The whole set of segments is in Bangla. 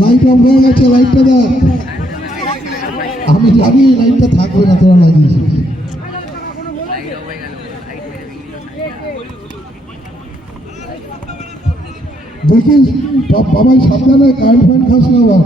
লাইট অফ হয়ে গেছে, লাইটটা দেখ। আমি জানি লাইটটা থাকবে না, তোরা লাগিয়েছিস। দেখিস বাবাই সাবধানে, কারেন্ট ফ্যান খাস না আবার।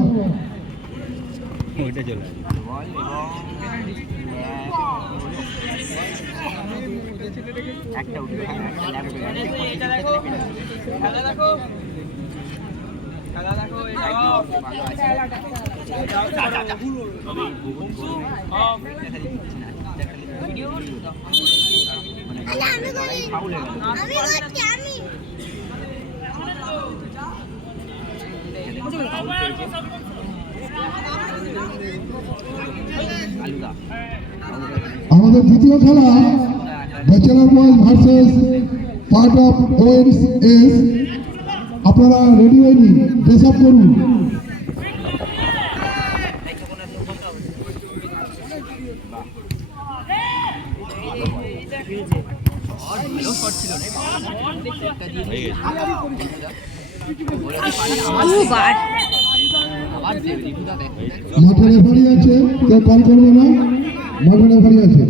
আমাদের দ্বিতীয় খেলা bachelor boys versus part of ONS. আপনারা রেডি হয়ে নিন, ড্রেস আপ করুন। মাঠে রেফারি আছে, কেউ কল করবে না। মাঠে রেফারি আছে।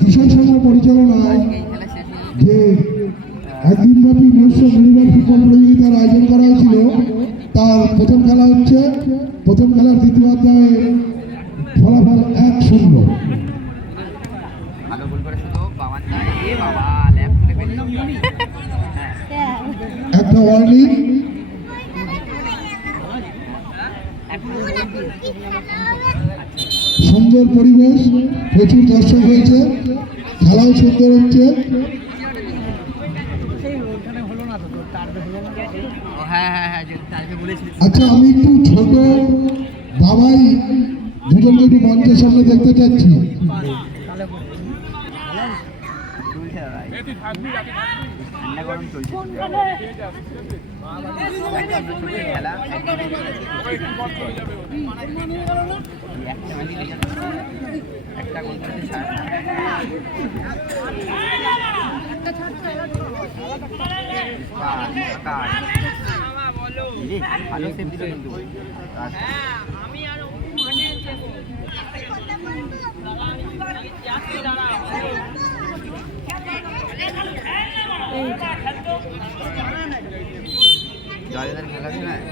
কিশোর সভার পরিচালনায় যে একদিনব্যাপী মৎস্য ভলিবল ফুটবল প্রতিযোগিতার আয়োজন করা হয়েছিল, তার প্রথম খেলা হচ্ছে। প্রথম খেলার দ্বিতীয় অধ্যায়ে ফলাফল 1-0। একটা ওয়ার্নিং। সুন্দর পরিবেশ, প্রচুর দর্শক হয়েছে, খেলাও সুন্দর হচ্ছে। আচ্ছা, আমি একটু ছোট বাবাই দুজনকে একটু মঞ্চের সামনে দেখতে চাচ্ছি।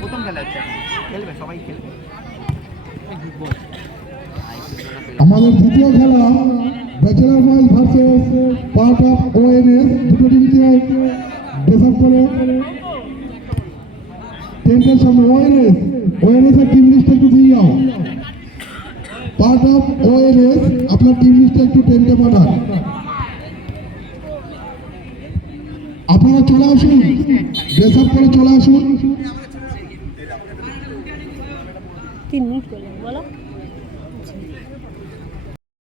প্রথম খেলা হচ্ছে, খেলবে সবাই খেলবে। আমাদের দ্বিতীয় খেলা bachelor boys versus part of ONS. দুটো টিমকে ড্রেস আপ করে টেন্টের সামনে। ওএনএস এর টিম লিস্ট একটু দিয়ে যাও। পার্ট অফ ওএনএস, আপনার টিম লিস্টটা একটু টেন্টে পাঠান। আপনারা চলে আসুন, ড্রেস আপ করে চলে আসুন। 3 মিনিট করলেন বলো।